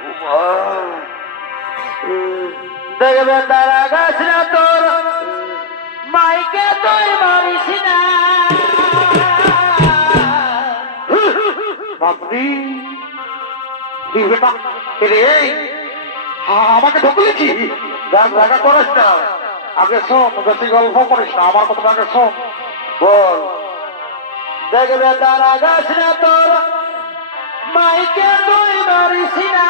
উমা। দেখবে তারা গাছ না তোর। মাইকে তুই মারিস না। বাপরি। রে? আমাকে ঢুকলেছি দেখ দেখা করিস না। আগে শোন, বেশি গল্প করিস না। আমার কথা আগে শোন। বল। দেখবে তারা গাছ না তোর। মাইকে তুই মারিস না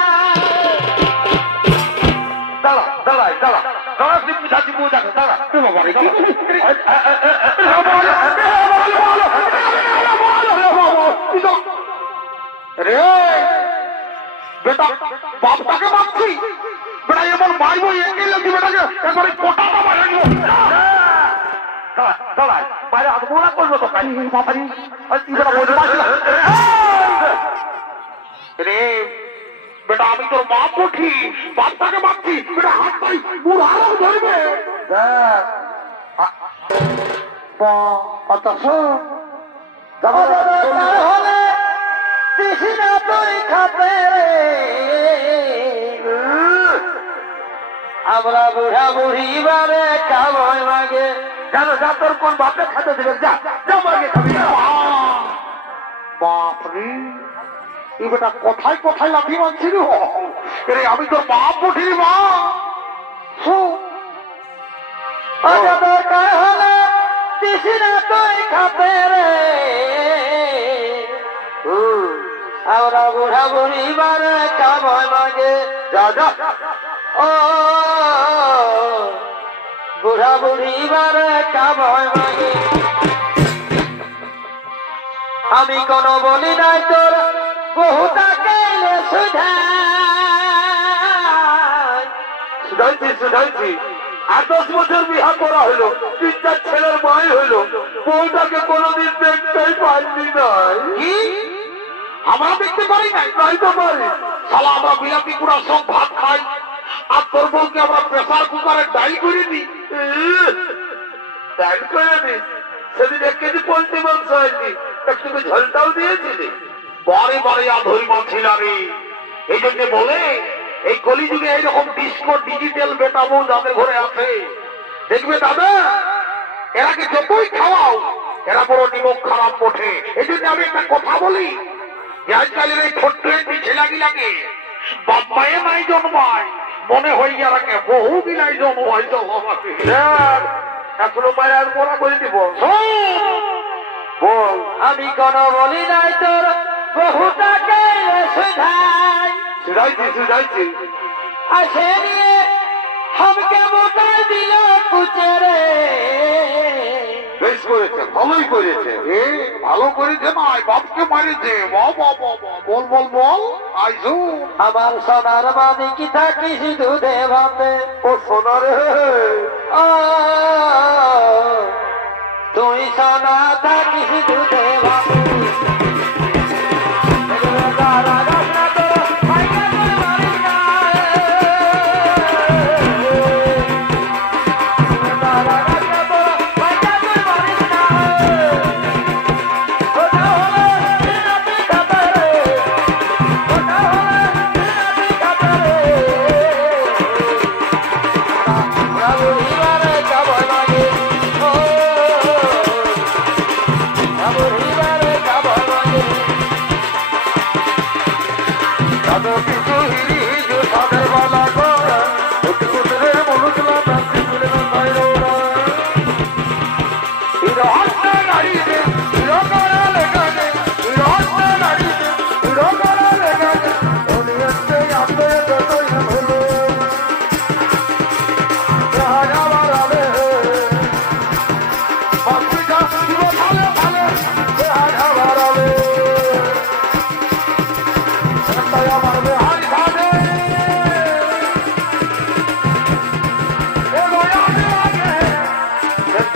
দাঁড়া দাঁড়াই দাঁড়া। দাঁড়া তুই বুঝাচ্ছি বুঝাচ্ছি দাঁড়া। এ বাবা রে, বেটা বাপটাকে মারছি। বেটা এমন মারবো একে লাগি বেটাকে? একবারে কোটাটা মারাইবো দাঁড়া দাঁড়াই বাইরে হাত করব তো বাবারি আর তুই? তোর বাপ উঠি বাপটাকে মারছি বেটা হাত তাই বুড়ারও ধরবে। হলে তৃষ্ণা তুই খাবে আমরা বুড়া বুড়ি বারে খাবই মাগে। জানো যা তোর কোন বাপে খাতে দেবে যা যা মাগে খাবি। বাপরে। এই বেটা কোথায় কোথায় লাঠি মারছি রে আমি তোর বাপ উঠি মা। শোন আগে দরকার হলে তৃষ্ণা তুই খাবে রে। আমরা বুড়া বুড়ি বারে খাবই মাগে যা যা ও বুড়া বুড়ি বারে খাবই মাগে আমি কোনো বলি নাই তোর বহুটা কেলে সুধা। শুধাইছি শুধাইছি আর দশ বছর বিহা করা হলো তিন চার ছেলের মাই হলো। বউটাকে কোনোদিন দেখতেই নাই। আমরা দেখতে পারি নাই? তাই তো পারি। শালা আমরা বিলাতি পুরা সব ভাত খাই। আর তোর বউকে আমরা প্রেসার কুকারে ডাই করে দিই। ডাই করে দিই। সেদিন এক কেজি পোলট্রি মাংস হয়নি একটু ঝলটাও দিয়েছিলি। বারে বারে মাছিল রে এই জন্য বলে এই কলিযুগে এইরকম ডিস্কো ডিজিটাল বেটা বউ যাদের ঘরে আছে দেখবে দাদা এরাকে যতই খাওয়াও এরা বড় নিমক খারাপ ওঠে এই জন্য আমি একটা কথা বলি যে আজকালের এই ছোট্ট একটি ছেলাগিলাকে বাপ্পায়ে নাই জন্মায় মনে হয় এরাকে বহু গিলাই জন্মায় তো এখনও মায়ের আর পড়া করে দিব। বল। আমি কোনো বলি নাই তোর। বহুটাকে সুধাই হামকে মোটাই দিল পুচে রে বেশ করেছে ভালোই করেছে। এ ভালো করেছে না বাপকে মারেছে। বল বল বল। আইসু। আমার সোনার বাণী কি থাকি শুধু দেবাতে ও সোনার। তুই সোনা থাকিস শুধু দেবাতে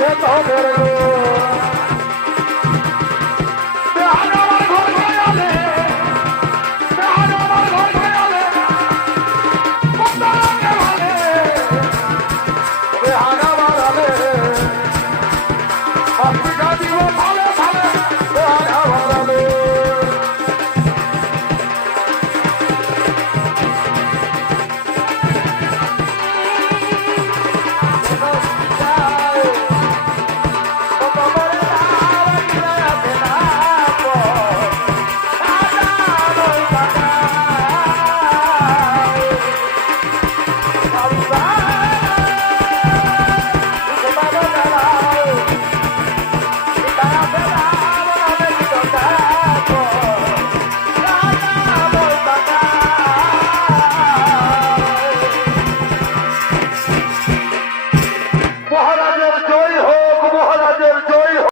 ভাতে Hey, I'm